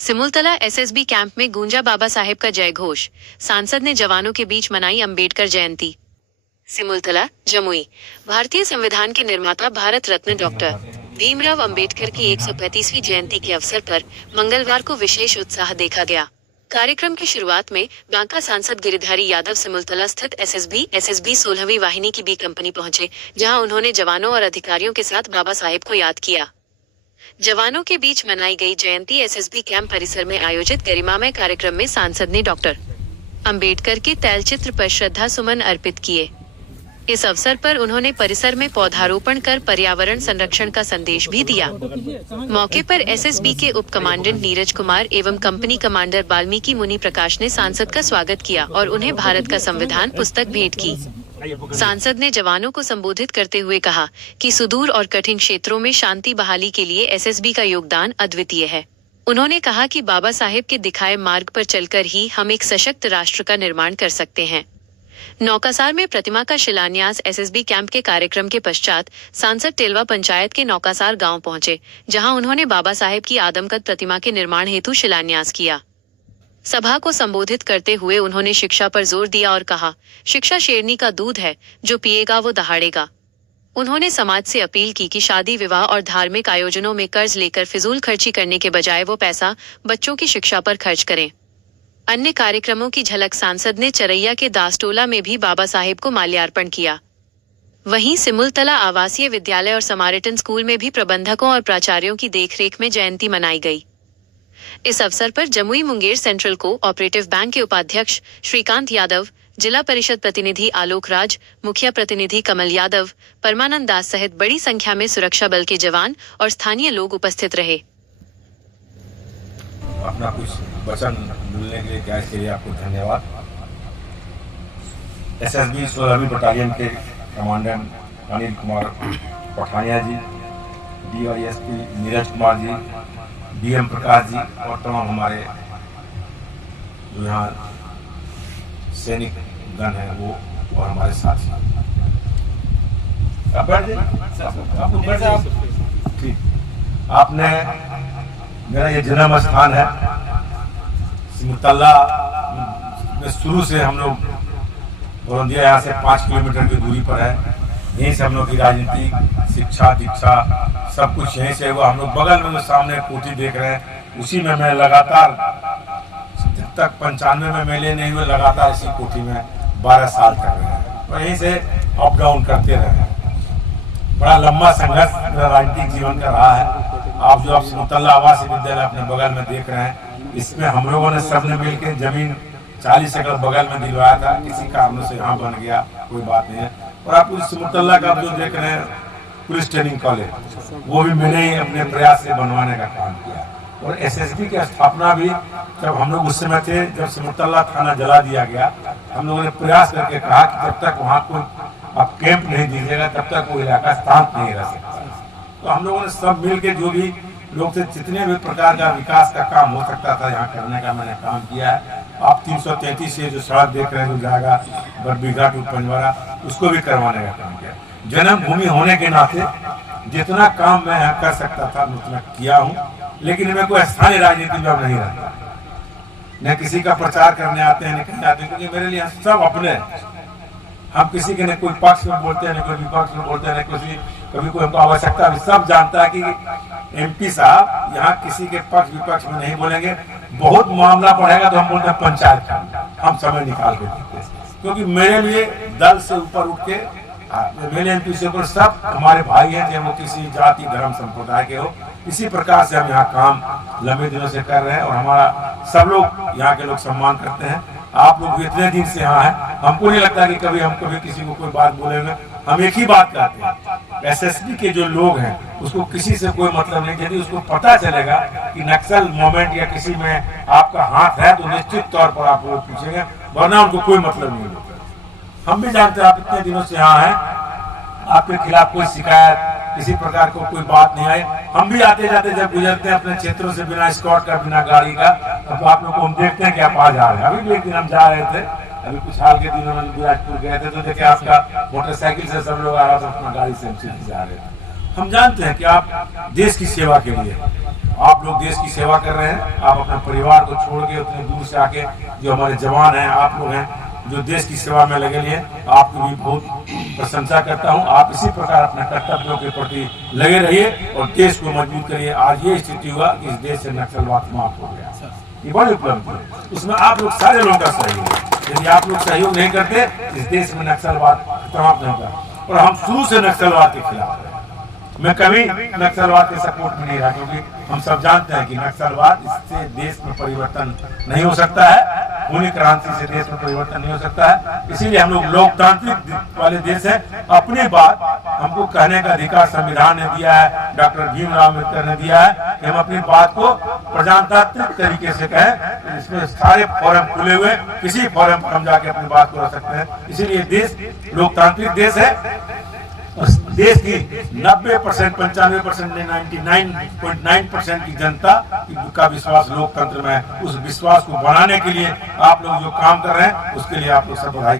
Simultala SSB camp में गूंजा बाबा साहेब का जय घोष। सांसद ने जवानों के बीच मनाई अंबेडकर जयंती। सिमुलतला, जमुई। भारतीय संविधान के निर्माता भारत रत्न डॉक्टर भीमराव अंबेडकर की 135वीं जयंती के अवसर पर मंगलवार को विशेष उत्साह देखा गया। कार्यक्रम की शुरुआत में बांका सांसद गिरिधारी यादव सिमुलतला स्थित एसएसबी 16वीं वाहिनी की बी कंपनी पहुंचे, जहां उन्होंने जवानों और अधिकारियों के साथ बाबा साहेब को याद किया। जवानों के बीच मनाई गई जयंती एसएसबी कैंप परिसर में आयोजित गरिमामय कार्यक्रम में सांसद ने डॉक्टर अंबेडकर के तैलचित्र पर श्रद्धा सुमन अर्पित किए। इस अवसर पर उन्होंने परिसर में पौधारोपण कर पर्यावरण संरक्षण का संदेश भी दिया। मौके पर एसएसबी के उप कमांडेंट नीरज कुमार एवं कंपनी कमांडर वाल्मीकि मुनि प्रकाश ने सांसद का स्वागत किया और उन्हें भारत का संविधान पुस्तक भेंट की। सांसद ने जवानों को संबोधित करते हुए कहा कि सुदूर और कठिन क्षेत्रों में शांति बहाली के लिए एसएसबी का योगदान अद्वितीय है। उन्होंने कहा कि बाबा साहेब के दिखाए मार्ग पर चलकर ही हम एक सशक्त राष्ट्र का निर्माण कर सकते हैं। नौकासार में प्रतिमा का शिलान्यास एसएसबी कैंप के कार्यक्रम के पश्चात सांसद टेलवा पंचायत के नौकासार गांव पहुंचे, जहां उन्होंने बाबा साहेब की आदमकद प्रतिमा के निर्माण हेतु शिलान्यास किया। सभा को संबोधित करते हुए उन्होंने शिक्षा पर जोर दिया और कहा, शिक्षा शेरनी का दूध है, जो पिएगा वो दहाड़ेगा। उन्होंने समाज से अपील की कि शादी विवाह और धार्मिक आयोजनों में कर्ज लेकर फिजूल खर्ची करने के बजाय वो पैसा बच्चों की शिक्षा पर खर्च करें। अन्य कार्यक्रमों की झलक सांसद ने चरैया के दासटोला में भी बाबा साहेब को माल्यार्पण किया। वहीं सिमुलतला आवासीय विद्यालय और समारिटन स्कूल में भी प्रबंधकों और प्राचार्यों की देखरेख में जयंती मनाई गई। इस अवसर पर Jamui Munger central co operative bank के उपाध्यक्ष श्रीकांत यादव, जिला परिषद प्रतिनिधि आलोक राज, मुखिया प्रतिनिधि कमल यादव, परमानंद दास सहित बड़ी संख्या में सुरक्षा बल के जवान और स्थानीय लोग उपस्थित रहे। अपना कुछ वचन मिलने के लिए क्या इसके लिए आपको धन्यवाद। एसएसबी 16वीं बटालियन के कमांडेंट अनिल कुमार पठानिया जी, डीवाईएसपी नीरज कुमार जी, डीएम प्रकाश जी और तमाम हमारे जो यहाँ सैनिक गण हैं वो और हमारे साथी। ठीक, आपने मेरा ये जन्म स्थान है सिमुलतला में, शुरू से हम लोग बरौंदिया यहाँ से 5 किलोमीटर की दूरी पर है। यहीं से हम लोग की राजनीति, शिक्षा, दीक्षा सब कुछ यहीं से हुआ। हम लोग बगल में जो सामने कोठी देख रहे हैं, उसी में मैं लगातार जब तक 95 में मेले नहीं हुए, लगातार इसी कोठी में 12 साल कर रहे हैं और यहीं से अप डाउन करते रहे। बड़ा लंबा संघर्ष मेरा राजनीतिक जीवन का रहा है। आप जो सिमुलतला आवासीय विद्यालय अपने बगल में देख रहे हैं, इसमें हम लोगों ने सबने मिलकर जमीन 40 एकड़ बगल में दिलवाया था। किसी कारणों से यहाँ बन गया, कोई बात नहीं है। और आप सिमुलतला का जो देख रहे हैं पुलिस ट्रेनिंग कॉलेज, वो भी मैंने ही अपने प्रयास से बनवाने का काम किया। और एसएसबी की स्थापना भी जब हम लोग उस समय थे, जब सिमुलतला थाना जला दिया गया, हम लोगों ने प्रयास करके कहा कि जब तक वहाँ कोई आप कैंप नहीं दीजिएगा तब तक वो इलाका शांत नहीं रह सकता। तो हम लोगों ने सब मिल के जो भी लोग से जितने भी प्रकार का विकास का काम हो सकता था यहाँ करने का मैंने काम किया है। आप 333 से जो सड़क देख रहे हैं, जो जाएगा बरबीघा टू पंजवारा, उसको भी करवाने का काम किया। जन्मभूमि होने के नाते जितना काम मैं यहाँ कर सकता था उतना किया हूँ, लेकिन मैं कोई स्थानीय राजनीति में अब नहीं रहता। न किसी का प्रचार करने आते हैं, न कहीं आते हैं, क्योंकि मेरे लिए सब अपने। हम किसी के न कोई पक्ष में बोलते हैं, न कोई विपक्ष में बोलते हैं, न किसी कभी कोई हमको आवश्यकता भी। सब जानता है कि एमपी साहब यहाँ किसी के पक्ष विपक्ष में नहीं बोलेंगे। बहुत मामला पड़ेगा तो हम बोलते हैं पंचायत का, हम समय निकाल के देते हैं। क्योंकि मेरे लिए दल से ऊपर उठ के मेरे एमपी से ऊपर सब हमारे भाई हैं, चाहे वो किसी जाति धर्म संप्रदाय के हो। इसी प्रकार से हम यहाँ काम लंबे दिनों से कर रहे हैं और हमारा सब लोग यहाँ के लोग सम्मान करते हैं। आप लोग इतने दिन से यहाँ हैं, हमको नहीं लगता कि कभी हम कभी किसी को कोई बात बोलेंगे। हम एक ही बात कहते हैं, एसएसबी के जो लोग हैं उसको किसी से कोई मतलब नहीं। यदि उसको पता चलेगा कि नक्सल मूवमेंट या किसी में आपका हाथ है तो निश्चित तौर पर आप लोग पूछेंगे, वरना उनको कोई मतलब नहीं होता। हम भी जानते हैं आप इतने दिनों से यहाँ हैं, आपके खिलाफ कोई शिकायत किसी प्रकार को कोई बात नहीं आई। हम भी आते जाते जब गुजरते हैं अपने क्षेत्रों से बिना स्कॉट का, बिना गाड़ी का, तो आप लोग को हम देखते हैं कि आप आ जा रहे हैं। अभी भी एक दिन हम जा रहे थे, अभी कुछ हाल के दिनों में बिलासपुर गए थे, तो देखे आपका मोटरसाइकिल से सब लोग आ रहा था, अपना गाड़ी से हम सीधे जा रहे थे। हम जानते हैं कि आप देश की सेवा के लिए आप लोग देश की सेवा कर रहे हैं। आप अपने परिवार को छोड़ के उतने दूर से आके, जो हमारे जवान हैं, आप लोग हैं जो देश की सेवा में लगे लिए, आपकी भी बहुत प्रशंसा करता हूं। आप इसी प्रकार अपने कर्तव्यों के प्रति लगे रहिए और देश को मजबूत करिए। आज ये स्थिति हुआ कि इस देश से नक्सलवाद समाप्त हो गया, ये बड़ी उपलब्धि है। इसमें आप लोग सारे लोगों का सहयोग है। यदि आप लोग सहयोग नहीं करते, इस देश में नक्सलवाद समाप्त नहीं होगा। और हम शुरू से नक्सलवाद के खिलाफ हैं। मैं कभी नक्सलवाद के सपोर्ट में नहीं रहा, क्योंकि हम सब जानते हैं कि नक्सलवाद इससे देश में परिवर्तन नहीं हो सकता है। खूनी क्रांति से देश में परिवर्तन नहीं हो सकता है। इसीलिए हम लोग लोकतांत्रिक वाले देश हैं। अपनी बात हमको कहने का अधिकार संविधान ने दिया है, डॉक्टर भीमराव अम्बेडकर ने दिया है कि हम अपनी बात को प्रजातांत्रिक तरीके से कहें। इसमें सारे फोरम खुले हुए, किसी फोरम पर हम जाके अपनी बात को रख सकते हैं। इसीलिए देश लोकतांत्रिक देश है। देश की 90%, 95%, 99.9% की जनता का विश्वास लोकतंत्र में है। उस विश्वास को बढ़ाने के लिए आप लोग जो काम कर रहे हैं, उसके लिए आप लोग सब बधाई।